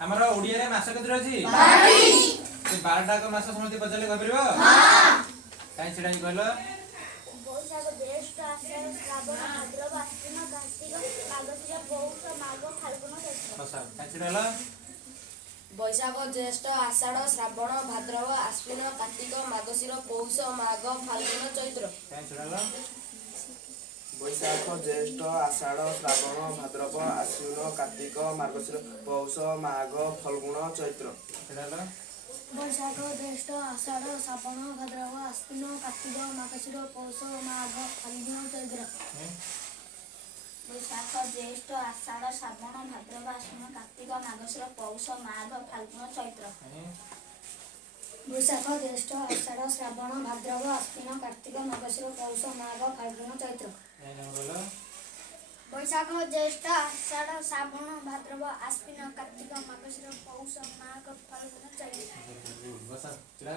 हमर ओडिया रे मास केते अछि 12 टा मास समते पचले कह परबो काई छिडा कहलो बैशाख ज्येष्ठ आषाढ़ श्रावण भाद्रव आश्विन कार्तिक मार्गशीर पौष माघ फाल्गुन चैत्र बसा काई छिडाला बैशाख ज्येष्ठ आषाढ़ श्रावण भाद्रव आश्विन कार्तिक मार्गशीर पौष माघ फाल्गुन चैत्र काई छिडाला बैशाख ज्येष्ठ आषाढ़ श्रावण भाद्रव आश्विन कार्तिक मार्गशीर पौष माघ फाल्गुन चैत्र छिडाला बैशाख ज्येष्ठ आषाढ़ श्रावण भाद्रव आश्विन कार्तिक मार्गशीर पौष माघ फाल्गुन चैत्र बैशाख ज्येष्ठ आषाढ़ श्रावण भाद्रव आश्विन कार्तिक मार्गशीर पौष माघ फाल्गुन चैत्र बैशाख ज्येष्ठ आषाढ़ श्रावण भाद्रव आश्विन कार्तिक मार्गशीर पौष माघ फाल्गुन चैत्र बैशाख ज्येष्ठ आषाढ़ श्रावण भाद्रव आश्विन कार्तिक मार्गशीर पौष माघ फाल्गुन चैत्र बसा छिडा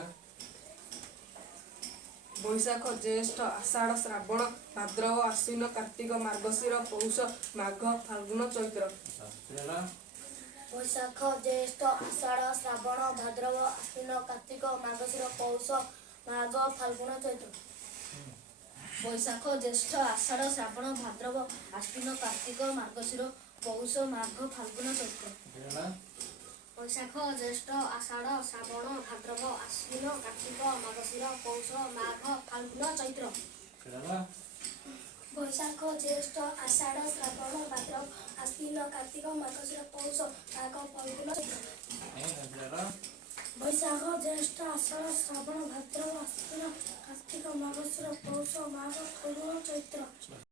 बैशाख ज्येष्ठ आषाढ़ श्रावण भाद्रव आश्विन कार्तिक मार्गशीर पौष माघ फाल्गुन चैत्र छिडाला बैशाख ज्येष्ठ आषाढ़ श्रावण भाद्रव आश्विन कार्तिक मार्गशीर पौष माघ फाल्गुन चैत्र बैशाख ज्येष्ठ आषाढ़ श्रावण भाद्रव आश्विन कार्तिक मार्गशीर पौष माघ फाल्गुन चैत्र छिडाला बैशाख ज्येष्ठ आषाढ़ श्रावण भाद्रव आश्विन कार्तिक मार्गशीर पौष माघ फाल्गुन चैत्र छिडाला बैशाख ज्येष्ठ आषाढ़ श्रावण भाद्रव आश्विन कार्तिक मार्गशीर पौष माघ फाल्गुन चैत्र छिडाला बैशाख ज्येष्ठ आषाढ़ श्रावण भाद्रव आश्विन कार्तिक मार्गशीर पौष माघ फाल्गुन चैत्र